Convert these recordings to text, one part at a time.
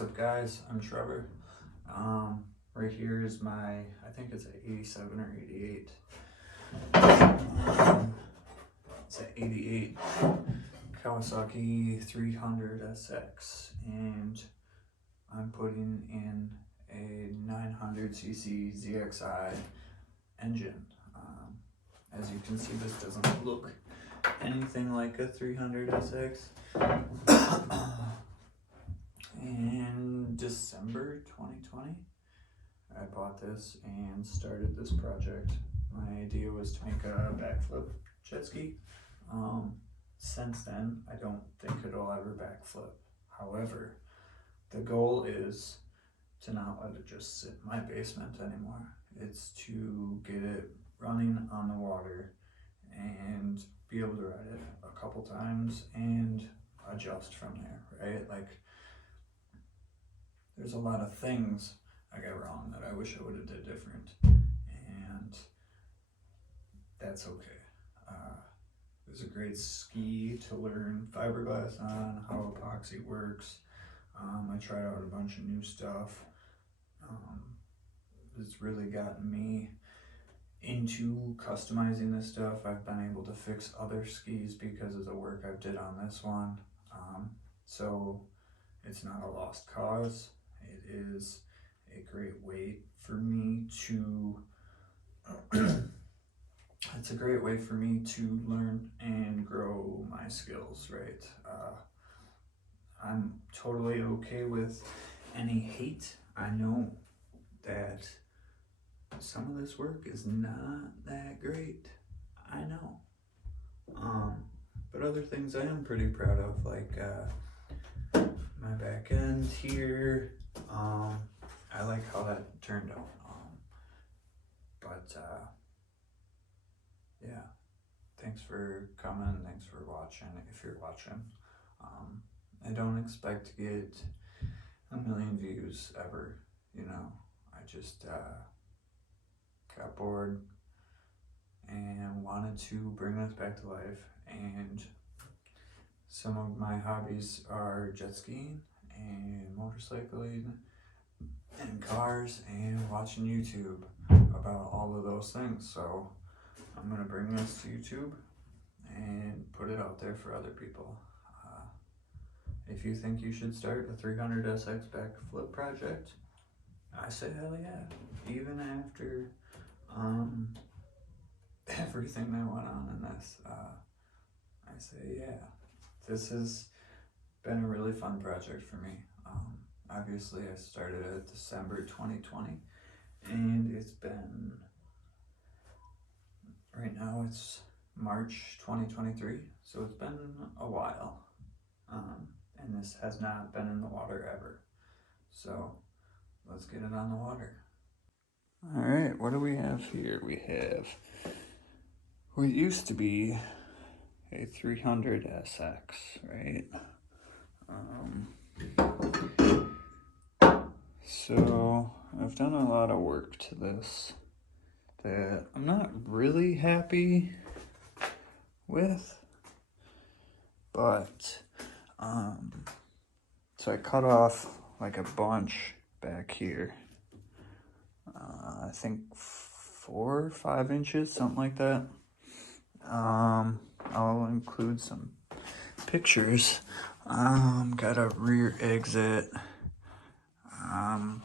What's up, guys? I'm Trevor. Right here is my, I think it's an 87 or 88. It's an 88 Kawasaki 300 SX, and I'm putting in a 900cc ZXi engine. As you can see, this doesn't look anything like a 300 SX. In December 2020, I bought this and started this project. My idea was to make a backflip jet ski. Since then, I don't think it'll ever backflip. However, the goal is to not let it just sit in my basement anymore. It's to get it running on the water and be able to ride it a couple times and adjust from there, right? Like, there's a lot of things I got wrong that I wish I would have did different, and that's okay. It was a great ski to learn fiberglass on, how epoxy works. I tried out a bunch of new stuff. It's really gotten me into customizing this stuff. I've been able to fix other skis because of the work I did on this one. So it's not a lost cause. It is a great way for me to it's a great way for me to learn and grow my skills, right? I'm totally okay with any hate. I know that some of this work is not that great. I know. But other things I am pretty proud of, like my back end here. I like how that turned out. Yeah, thanks for coming, thanks for watching, if you're watching. I don't expect to get a million views ever, you know. I just got bored and wanted to bring this back to life, and some of my hobbies are jet skiing and motorcycling and cars and watching YouTube about all of those things. So I'm gonna bring this to YouTube and put it out there for other people. If you think you should start a 300 SX backflip project, I say hell yeah. Even after everything that went on in this, I say yeah. This has been a really fun project for me. Obviously, I started it December 2020, and it's been, right now it's March 2023, so it's been a while, and this has not been in the water ever. So let's get it on the water. All right, what do we have here? We have what used to be a 300 SX, right? So I've done a lot of work to this that I'm not really happy with, but so I cut off like a bunch back here. I think 4 or 5 inches, something like that. I'll include some pictures. Got a rear exit.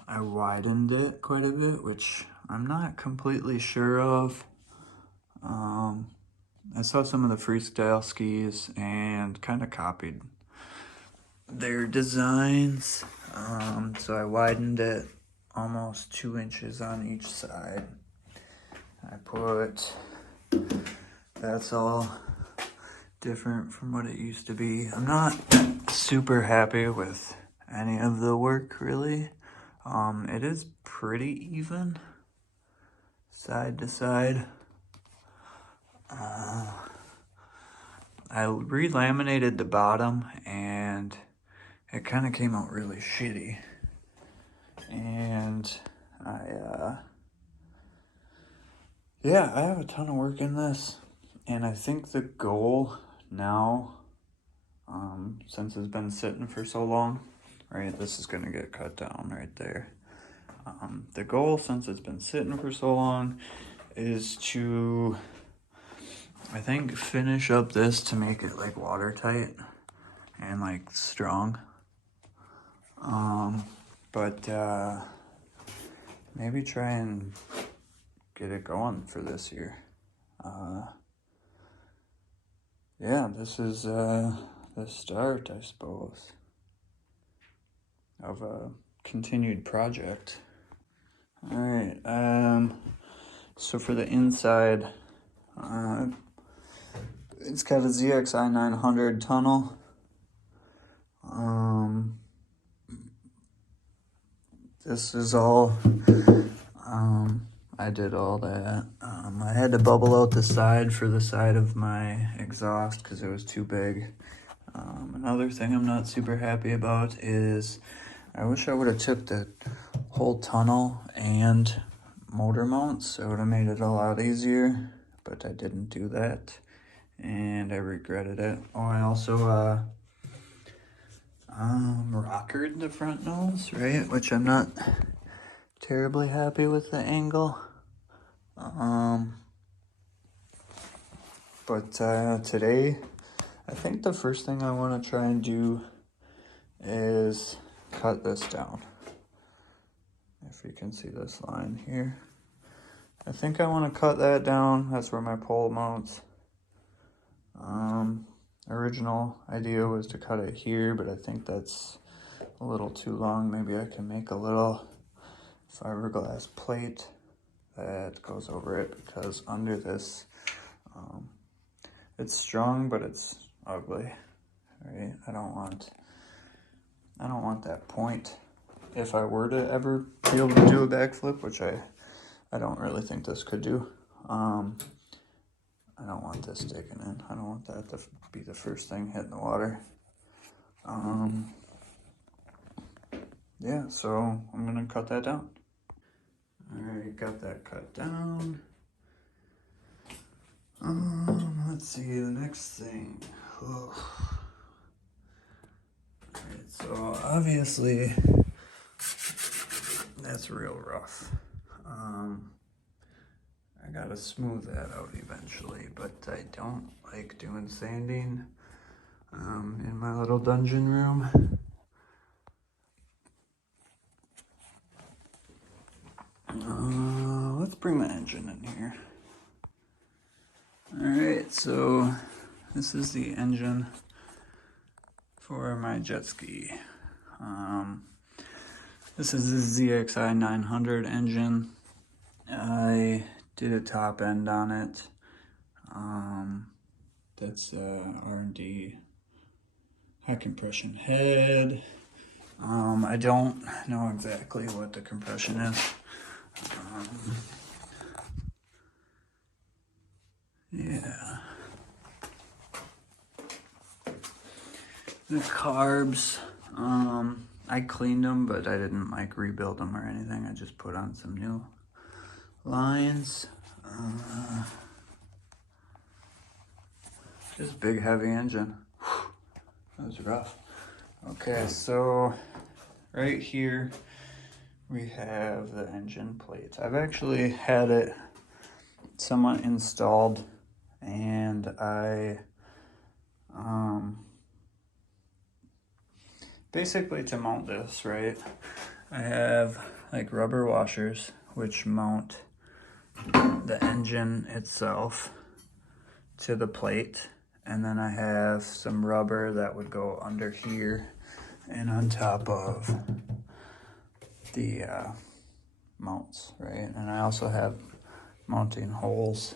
I widened it quite a bit, which I'm not completely sure of. I saw some of the freestyle skis and kind of copied their designs. So I widened it almost 2 inches on each side. That's all different from what it used to be. I'm not super happy with any of the work, really. It is pretty even side to side. I re-laminated the bottom and it kind of came out really shitty. And I have a ton of work in this, and I think the goal now, since it's been sitting for so long, right? This is gonna get cut down right there. The goal, since it's been sitting for so long, is to, I think, finish up this to make it like watertight and like strong. But maybe try and get it going for this year. Yeah, this is the start, I suppose, of a continued project. All right, so for the inside, it's got a ZXi 900 tunnel. This is all, I did all that. I had to bubble out the side for the side of my exhaust because it was too big. Another thing I'm not super happy about is I wish I would have took the whole tunnel and motor mounts. It would have made it a lot easier, but I didn't do that, and I regretted it. Oh, I also rockered the front nose, right? Which I'm not terribly happy with the angle. But today, I think the first thing I want to try and do is cut this down. If you can see this line here. I think I want to cut that down. That's where my pole mounts. Original idea was to cut it here, but I think that's a little too long. Maybe I can make a little fiberglass plate that goes over it, because under this, it's strong, but it's ugly, right? I don't want that point. If I were to ever be able to do a backflip, which I don't really think this could do, I don't want this digging in. I don't want that to be the first thing hitting the water. Yeah, so I'm gonna cut that down. All right, got that cut down. Let's see, the next thing. All right, so obviously that's real rough. I gotta smooth that out eventually, but I don't like doing sanding in my little dungeon room. Let's bring the engine in here. All right, so this is the engine for my jet ski. This is the ZXi 900 engine. I did a top end on it. That's R&D high compression head. I don't know exactly what the compression is. Yeah. The carbs, I cleaned them, but I didn't like rebuild them or anything. I just put on some new lines. Just big heavy engine. That was rough. Okay, so right here we have the engine plate. I've actually had it somewhat installed, and I basically, to mount this, right, I have like rubber washers which mount the engine itself to the plate, and then I have some rubber that would go under here and on top of the mounts, right? And I also have mounting holes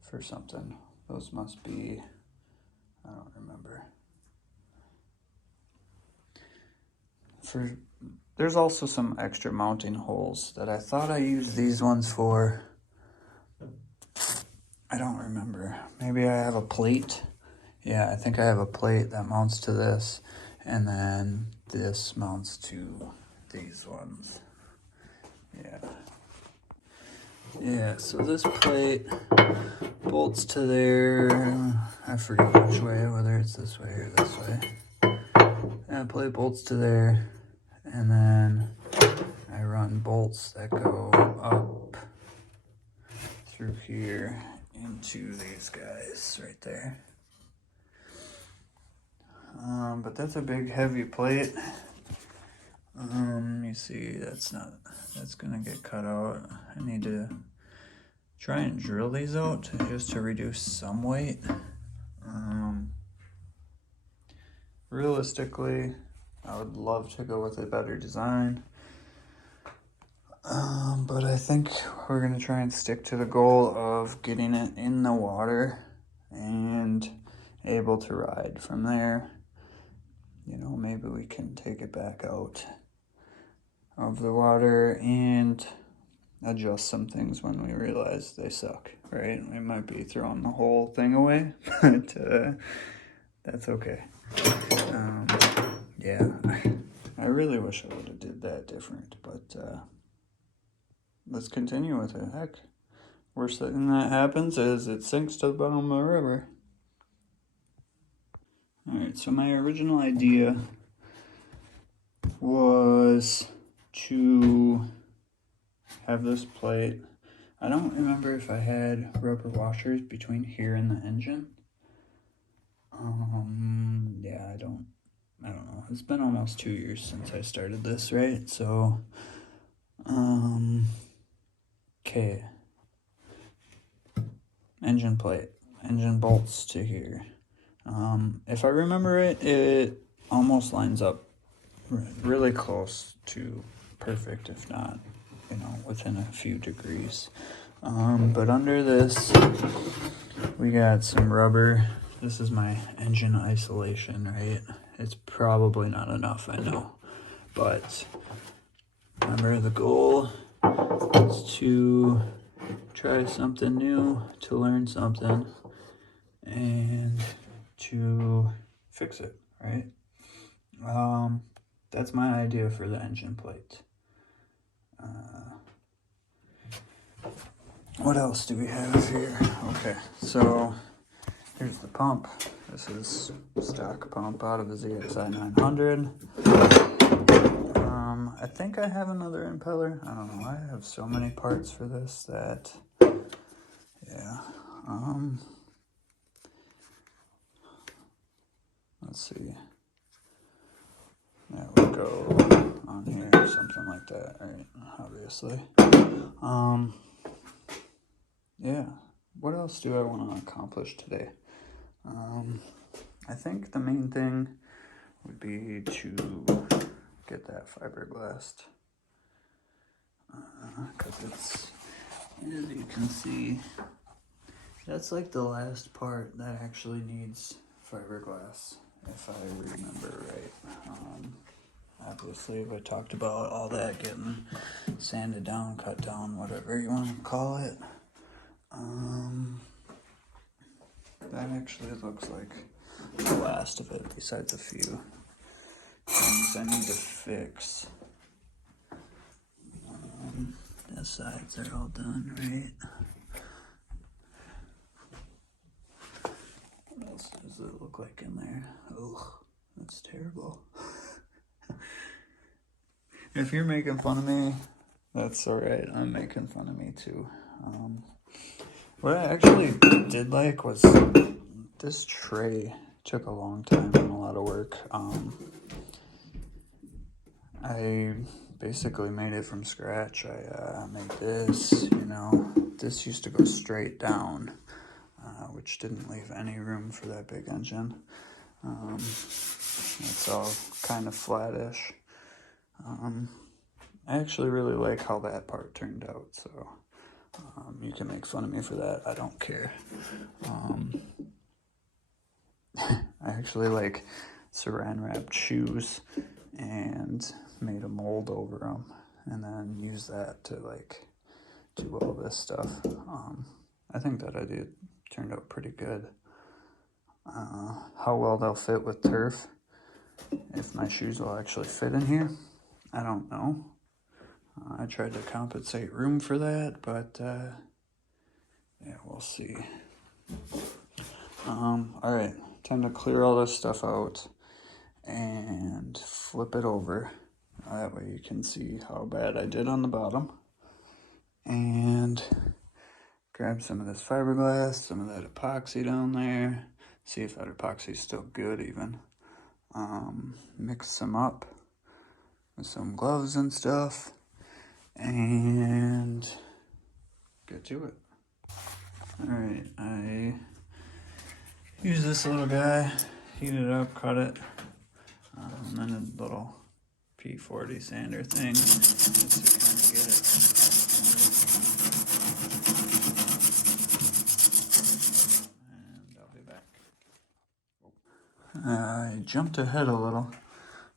for something. Those must be, I don't remember. There's also some extra mounting holes that I thought I used these ones for. I don't remember. Maybe I have a plate. Yeah, I think I have a plate that mounts to this, and then this mounts to these ones. Yeah. Yeah, so this plate bolts to there. I forget which way, whether it's this way or this way. Yeah, plate bolts to there, and then I run bolts that go up through here into these guys right there. But that's a big heavy plate. You see that's gonna get cut out. I need to try and drill these out just to reduce some weight. Realistically, I would love to go with a better design. But I think we're gonna try and stick to the goal of getting it in the water and able to ride from there. You know, maybe we can take it back out of the water and adjust some things when we realize they suck, right? We might be throwing the whole thing away, but that's okay. Yeah, I really wish I would have did that different, but let's continue with it. Heck, worst thing that happens is it sinks to the bottom of the river. Alright, so my original idea was to have this plate. I don't remember if I had rubber washers between here and the engine. Yeah, I don't know. It's been almost 2 years since I started this, right? So, okay. Engine plate, engine bolts to here. If I remember it almost lines up really close to perfect, if not, you know, within a few degrees. But under this, we got some rubber. This is my engine isolation, right? It's probably not enough, I know. But remember, the goal is to try something new, to learn something, and to fix it, right? That's my idea for the engine plate. What else do we have here? Okay, so here's the pump. This is stock pump out of the ZXI 900. I think I have another impeller. I don't know. I have so many parts for this that, yeah. Let's see. That would go on here, something like that, right? Obviously. Yeah. What else do I want to accomplish today? I think the main thing would be to get that fiberglass. Because it's, as you can see, that's like the last part that actually needs fiberglass, if I remember right. Obviously, we talked about all that getting sanded down, cut down, whatever you want to call it. That actually looks like the last of it, besides a few things I need to fix. The sides are all done, right? What else does it look like in there? Ugh, that's terrible. If you're making fun of me, that's alright. I'm making fun of me too. What I actually did like was this tray took a long time and a lot of work. I basically made it from scratch. I made this, you know, this used to go straight down, which didn't leave any room for that big engine. It's all kind of flattish. I actually really like how that part turned out, so you can make fun of me for that. I don't care. I actually like saran wrapped shoes and made a mold over them and then use that to like do all this stuff. I think that idea turned out pretty good. How well they'll fit with turf, if my shoes will actually fit in here, I don't know. I tried to compensate room for that, but yeah, we'll see. Alright, time to clear all this stuff out and flip it over. That way you can see how bad I did on the bottom. And grab some of this fiberglass, some of that epoxy down there. See if that epoxy's still good even. Mix some up with some gloves and stuff. And get to it. Alright, I use this little guy, heat it up, cut it, and then a little P40 sander thing just to kind of get it. And I'll be back. I jumped ahead a little,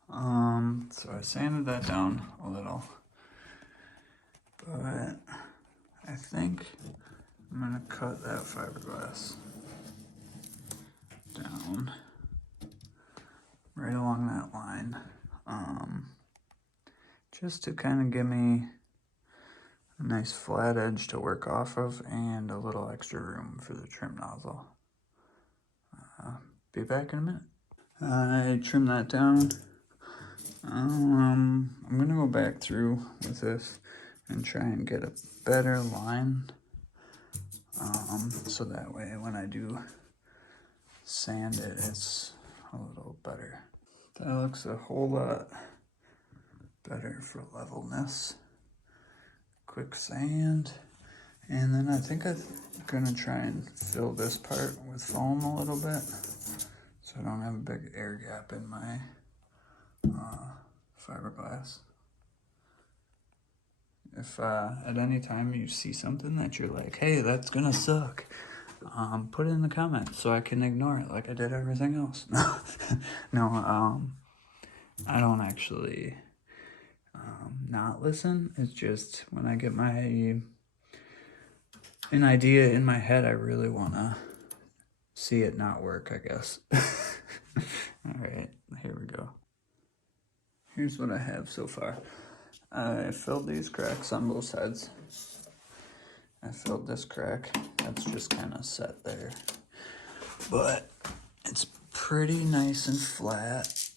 so I sanded that down a little, but I think I'm gonna cut that fiberglass down right along that line, just to kind of give me a nice flat edge to work off of and a little extra room for the trim nozzle. Be back in a minute. I trimmed that down. I'm gonna go back through with this and try and get a better line, so that way when I do sand it, it's a little better. That looks a whole lot better for levelness. Quick sand, and then I think I'm gonna try and fill this part with foam a little bit so I don't have a big air gap in my fiberglass. If at any time you see something that you're like, hey, that's gonna suck, put it in the comments so I can ignore it like I did everything else. No, I don't actually not listen. It's just when I get an idea in my head, I really want to see it not work, I guess. All right, here we go. Here's what I have so far. I filled these cracks on both sides. I filled this crack. That's just kind of set there. But it's pretty nice and flat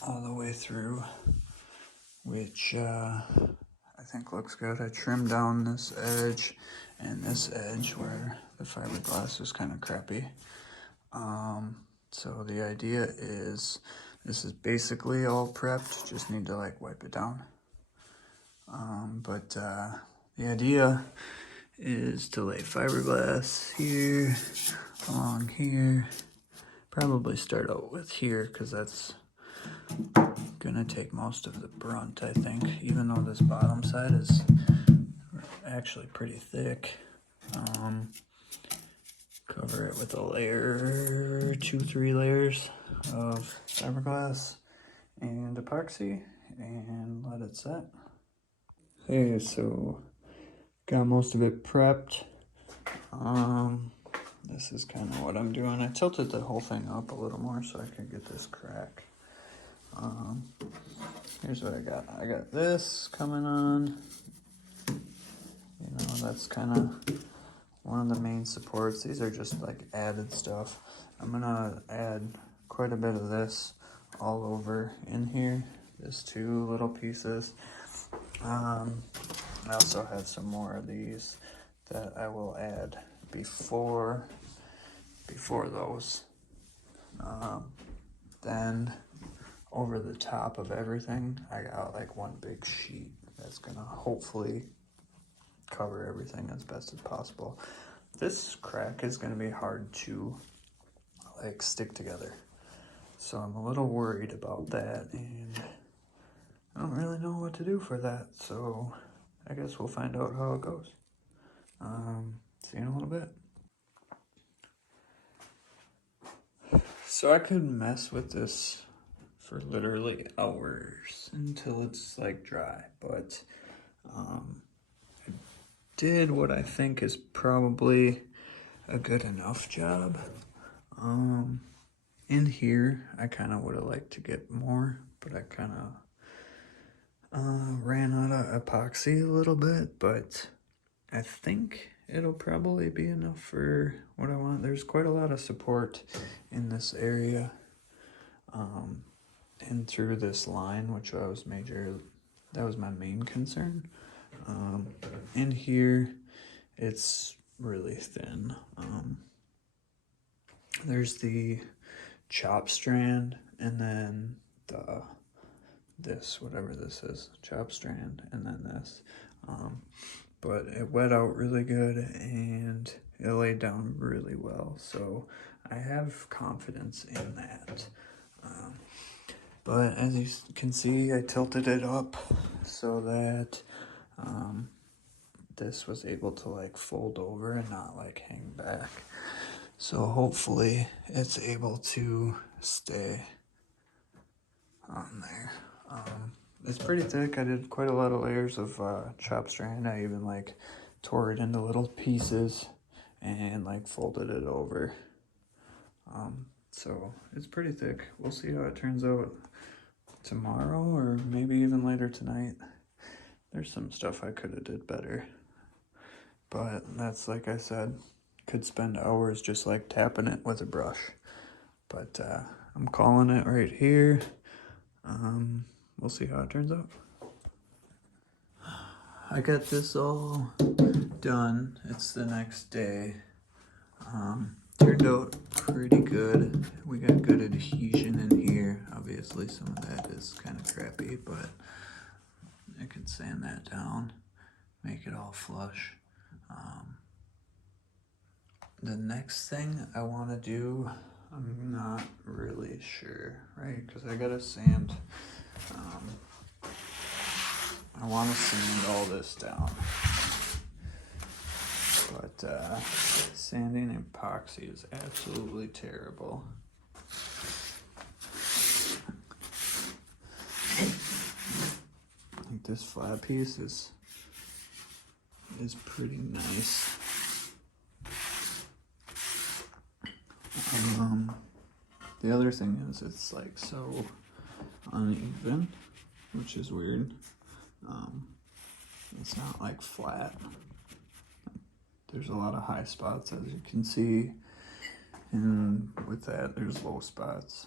all the way through, which I think looks good. I trimmed down this edge and this edge where the fiberglass is kind of crappy. So the idea is, this is basically all prepped, just need to like wipe it down. But the idea is to lay fiberglass here, along here, probably start out with here because that's gonna take most of the brunt, I think, even though this bottom side is actually pretty thick. Cover it with a layer, 2-3 layers of fiberglass and epoxy and let it set. Okay, so got most of it prepped. This is kind of what I'm doing. I tilted the whole thing up a little more so I could get this crack. Here's what I got. I got this coming on. You know, that's kind of one of the main supports. These are just like added stuff. I'm gonna add quite a bit of this all over in here. Just 2 little pieces. I also have some more of these that I will add before those. Then over the top of everything, I got like one big sheet that's gonna hopefully cover everything as best as possible. This crack is gonna be hard to like stick together, so I'm a little worried about that, and I don't really know what to do for that, so I guess we'll find out how it goes. See you in a little bit. So I could mess with this for literally hours until it's like dry, but I did what I think is probably a good enough job. In here, I kind of would have liked to get more, but I kind Ran out of epoxy a little bit, but I think it'll probably be enough for what I want. There's quite a lot of support in this area, and through this line, which that was my main concern. In here, it's really thin. There's the chop strand, and then this, whatever this is, chop strand, and then this. But it wet out really good, and it laid down really well, so I have confidence in that. But as you can see, I tilted it up so that this was able to like fold over and not like hang back. So hopefully it's able to stay on there. It's pretty thick. I did quite a lot of layers of chop strand. I even like tore it into little pieces and like folded it over. So it's pretty thick. We'll see how it turns out tomorrow or maybe even later tonight. There's some stuff I could have did better, but that's, like I said, could spend hours just like tapping it with a brush. But I'm calling it right here. We'll see how it turns out. I got this all done. It's the next day. Turned out pretty good. We got good adhesion in here. Obviously some of that is kind of crappy, but I could sand that down, make it all flush. The next thing I want to do, I'm not really sure, right? Because I gotta sand. I want to sand all this down, but sanding epoxy is absolutely terrible. I think this flat piece is pretty nice. The other thing is it's like so uneven, which is weird. It's not like flat. There's a lot of high spots, as you can see, and with that there's low spots.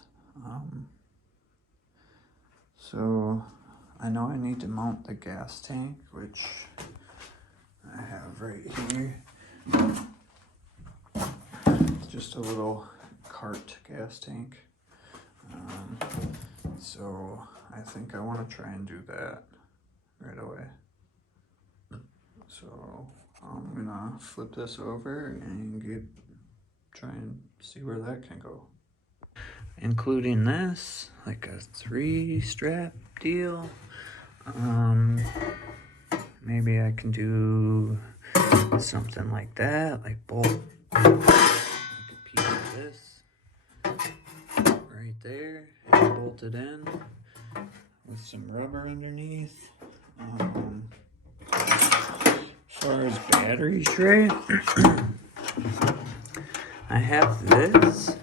So I know I need to mount the gas tank, which I have right here. Just a little cart gas tank. So I think I want to try and do that right away. So I'm gonna flip this over and try and see where that can go. Including this, like a 3-strap deal. Maybe I can do something like that, like bolt like a piece of this right there, and bolt it in with some rubber underneath. As far as batteries, right? I have this.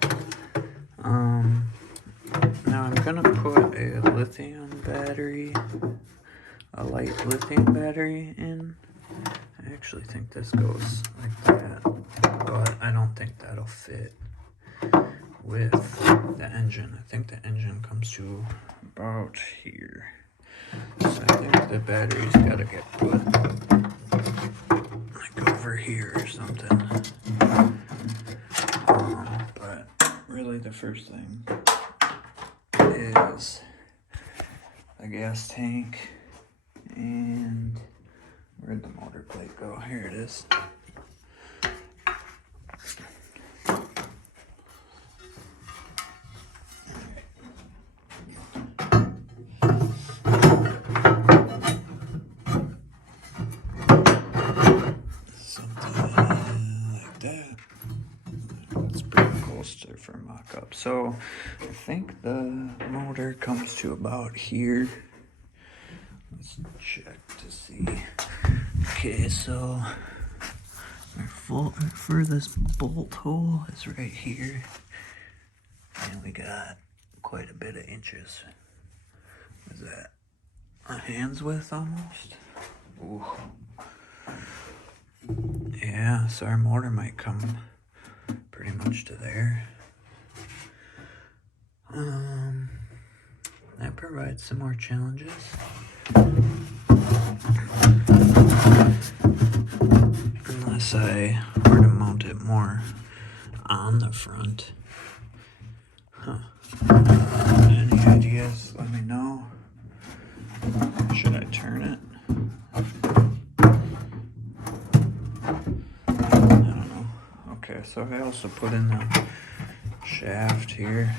Now I'm gonna put a lithium battery, a light lithium battery in. I actually think this goes like that, but I don't think that'll fit with the engine. I think the engine comes to about here. So I think the battery's gotta get put like over here or something. But really the first thing is a gas tank, and where'd the motor plate go? Here it is. For mock-up. So I think the motor comes to about here. Let's check to see. Okay, so our furthest bolt hole is right here, and we got quite a bit of inches. What is that? a hand's width almost. Ooh. Yeah, so our motor might come pretty much to there. That provides some more challenges. Unless I were to mount it more on the front. Huh. Any ideas? Let me know. Should I turn it? I don't know. Okay, so I also put in the shaft here.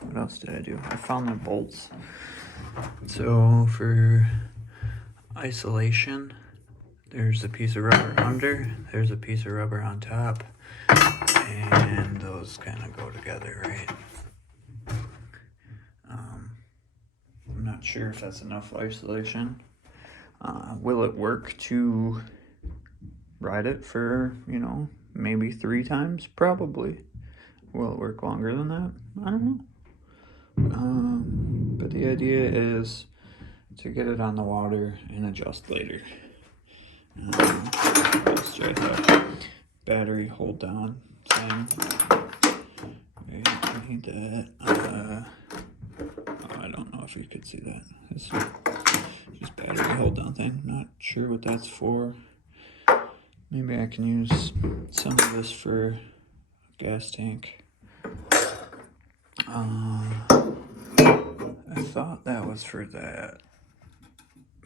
What else did I do? I found the bolts. So for isolation, there's a piece of rubber under, there's a piece of rubber on top, and those kind of go together, right? I'm not sure if that's enough isolation. Will it work to ride it for, maybe 3 times? Probably. Will it work longer than that? I don't know. But the idea is to get it on the water and adjust later. Let's try that battery hold down thing. I need that. I don't know if you could see that. It's just battery hold down thing. Not sure what that's for. Maybe I can use some of this for a gas tank. I thought that was for that,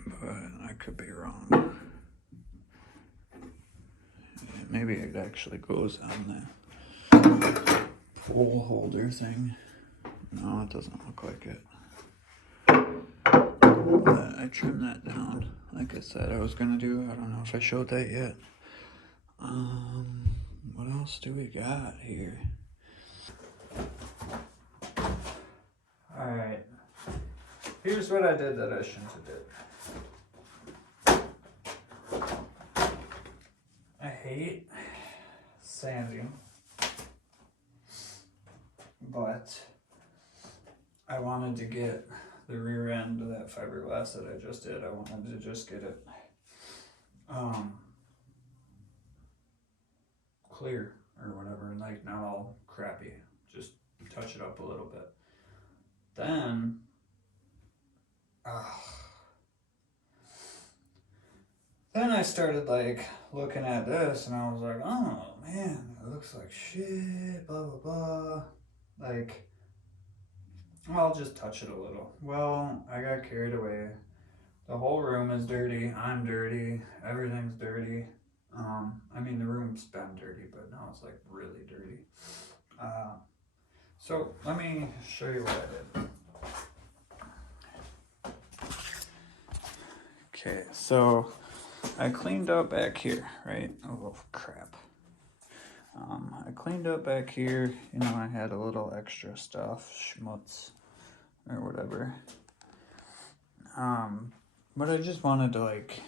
but I could be wrong. Maybe it actually goes on the pole holder thing. No, it doesn't look like it. But I trimmed that down, like I said I was gonna do. I don't know if I showed that yet. What else do we got here? Alright. Here's what I did that I shouldn't have did. I hate sanding, but I wanted to get the rear end of that fiberglass that I just did. I wanted to just get it clear or whatever, like not all crappy, just touch it up a little bit. Then I started like looking at this and I was like, oh man, it looks like shit, blah blah blah. Like, I'll just touch it a little. Well, I got carried away. The whole room is dirty. I'm dirty. Everything's dirty. I mean, the room's been dirty, but now it's like really dirty. So let me show you what I did. Okay, so I cleaned up back here, right? Oh crap. I cleaned up back here. I had a little extra stuff, schmutz or whatever. But I just wanted to like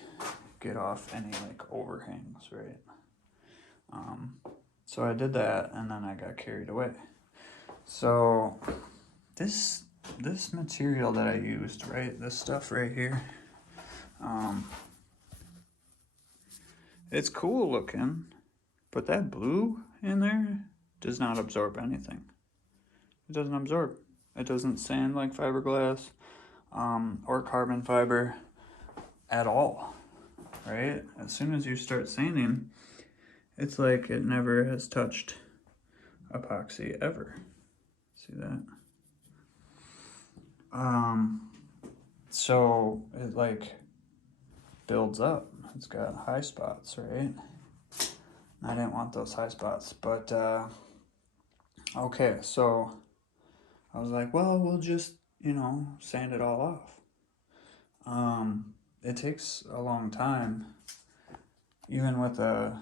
get off any like overhangs, right? So I did that and then I got carried away. So this material that I used, right? This stuff right here, it's cool looking, but that blue in there does not absorb anything. It doesn't absorb. It doesn't sand like fiberglass or carbon fiber at all, right? As soon as you start sanding, it's like it never has touched epoxy ever. See that? So it like builds up. It's got high spots, right? I didn't want those high spots, but okay, so I was like, well, we'll just, sand it all off. It takes a long time, even with a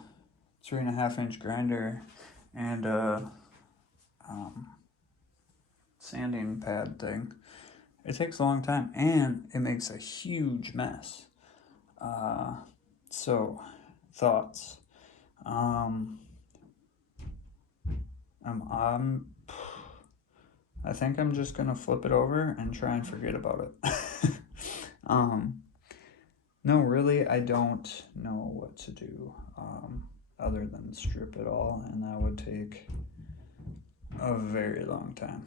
3.5-inch grinder and a sanding pad thing. It takes a long time and it makes a huge mess. So, thoughts. I think I'm just gonna flip it over and try and forget about it. No, really, I don't know what to do other than strip it all, and that would take a very long time.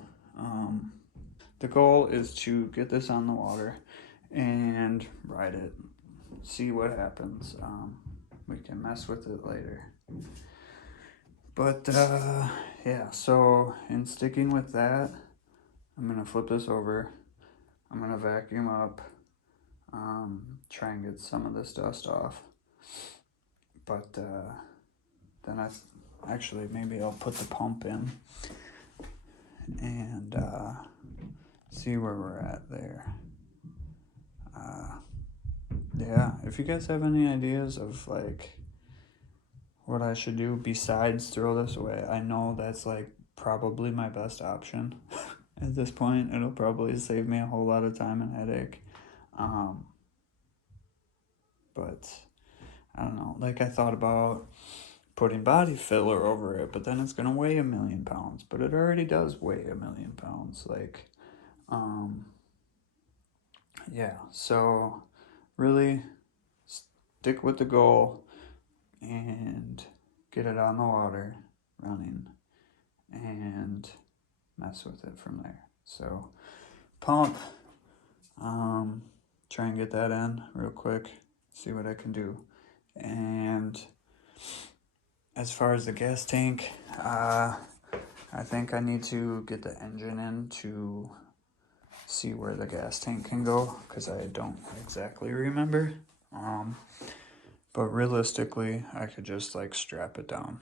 The goal is to get this on the water and ride it, see what happens. We can mess with it later. But yeah, so in sticking with that, I'm gonna flip this over. I'm gonna vacuum up, try and get some of this dust off. But then actually maybe I'll put the pump in and see where we're at there. Yeah, if you guys have any ideas of like what I should do besides throw this away, I know that's like probably my best option at this point. It'll probably save me a whole lot of time and headache. But I don't know, like I thought about putting body filler over it, but then it's gonna weigh 1,000,000 pounds, but it already does weigh 1,000,000 pounds. Like, yeah, so really stick with the goal and get it on the water running and mess with it from there. So pump, try and get that in real quick, see what I can do. And as far as the gas tank, I think I need to get the engine in to see where the gas tank can go, because I don't exactly remember. But realistically, I could just like strap it down,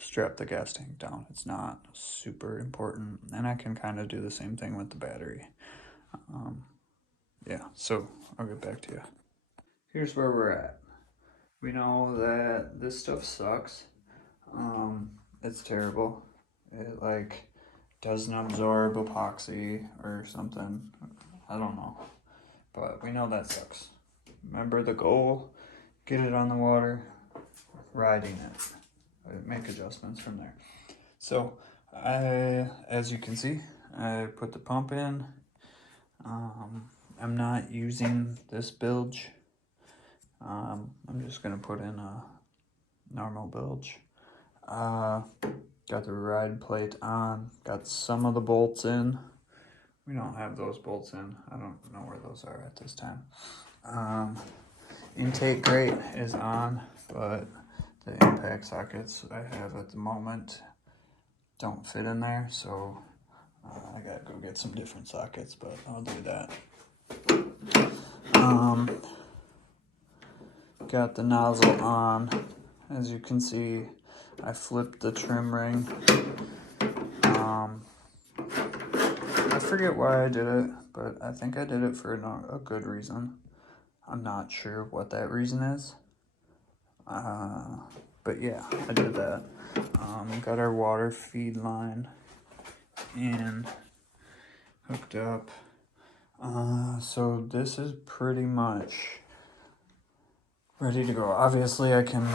strap the gas tank down. It's not super important, and I can kind of do the same thing with the battery. Yeah, so I'll get back to you. Here's where we're at. We know that this stuff sucks. It's terrible. It like doesn't absorb epoxy or something. I don't know, but we know that sucks. Remember the goal, get it on the water, riding it, make adjustments from there. So as you can see, I put the pump in. I'm not using this bilge. I'm just gonna put in a normal bilge. Got the ride plate on, got some of the bolts in. We don't have those bolts in. I don't know where those are at this time. Intake grate is on, but the impact sockets I have at the moment don't fit in there, so I gotta go get some different sockets, but I'll do that. Got the nozzle on. As you can see, I flipped the trim ring. I forget why I did it, but I think I did it for a good reason. I'm not sure what that reason is. But yeah, I did that. Got our water feed line in, hooked up. So this is pretty much ready to go. Obviously I can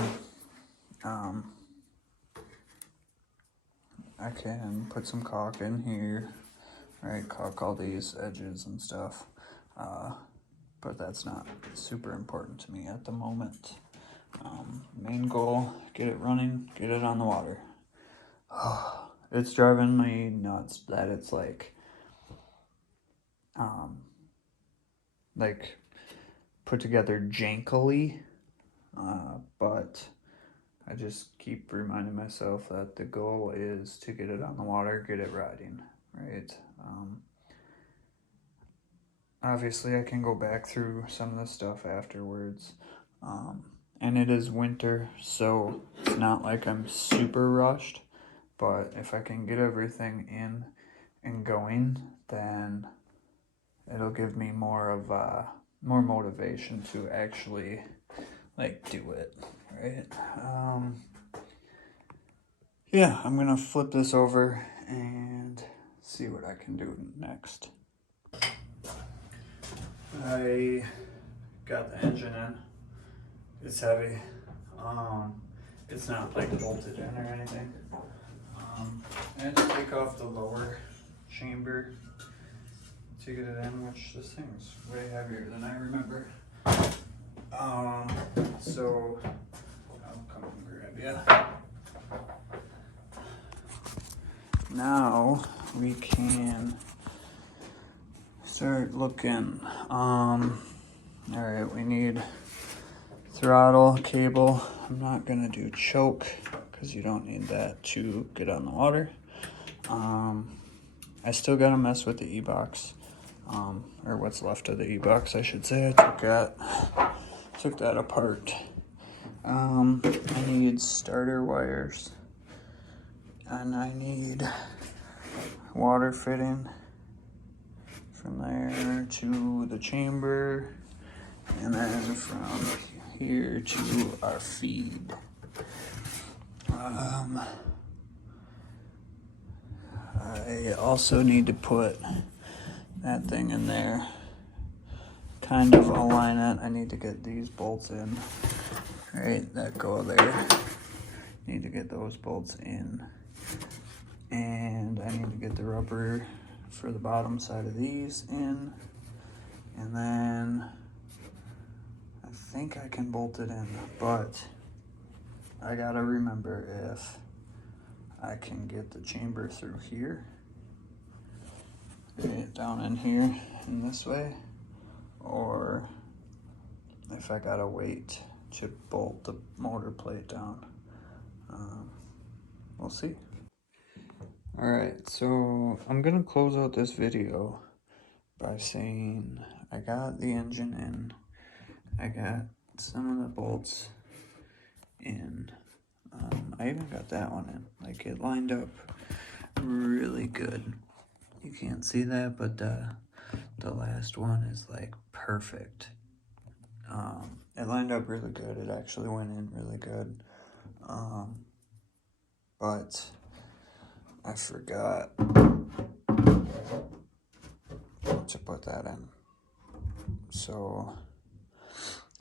put some caulk in here, right? Caulk all these edges and stuff. But that's not super important to me at the moment. Main goal, get it running, get it on the water. It's driving me nuts that it's like put together jankily, but I just keep reminding myself that the goal is to get it on the water, get it riding, right? Obviously I can go back through some of the stuff afterwards, and it is winter, so it's not like I'm super rushed, but if I can get everything in and going, then it'll give me more motivation to actually like do it, right? Yeah, I'm gonna flip this over and see what I can do next. I got the engine in. It's heavy. It's not like bolted in or anything. I had to take off the lower chamber to get it in, which this thing's way heavier than I remember. So I'll come and grab you. Now we can start looking. Alright, we need throttle, cable. I'm not gonna do choke because you don't need that to get on the water. I still gotta mess with the e-box, or what's left of the e-box, I should say. I took that apart. I need starter wires, and I need water fitting from there to the chamber, and then from here to our feed. I also need to put that thing in there, kind of align it. I need to get these bolts in, right, that go there. Need to get those bolts in, and I need to get the rubber for the bottom side of these in, and then I think I can bolt it in, but I gotta remember if I can get the chamber through here, right, down in here in this way, or if I gotta wait to bolt the motor plate down. We'll see. Alright, so I'm gonna close out this video by saying I got the engine in, I got some of the bolts in, I even got that one in. Like, it lined up really good. You can't see that, but the last one is like perfect. It lined up really good. It actually went in really good. But I forgot to put that in. So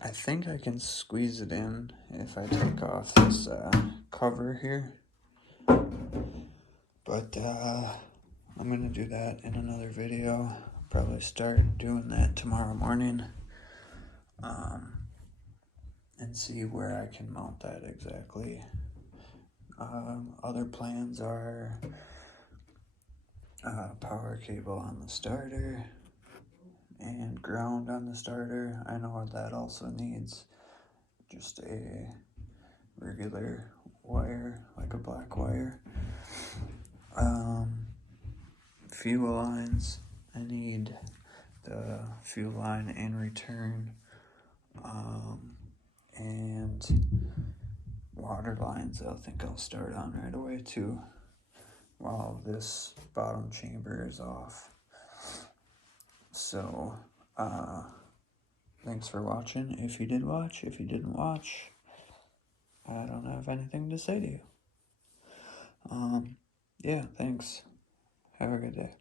I think I can squeeze it in if I take off this cover here. But I'm gonna do that in another video. Probably start doing that tomorrow morning. And see where I can mount that exactly. Other plans are power cable on the starter and ground on the starter. I know that also needs just a regular wire, like a black wire. Fuel lines, I need the fuel line in return, and water lines I think I'll start on right away too, while this bottom chamber is off. So thanks for watching. If you did watch, if you didn't watch, I don't have anything to say to you. Yeah, thanks. Have a good day.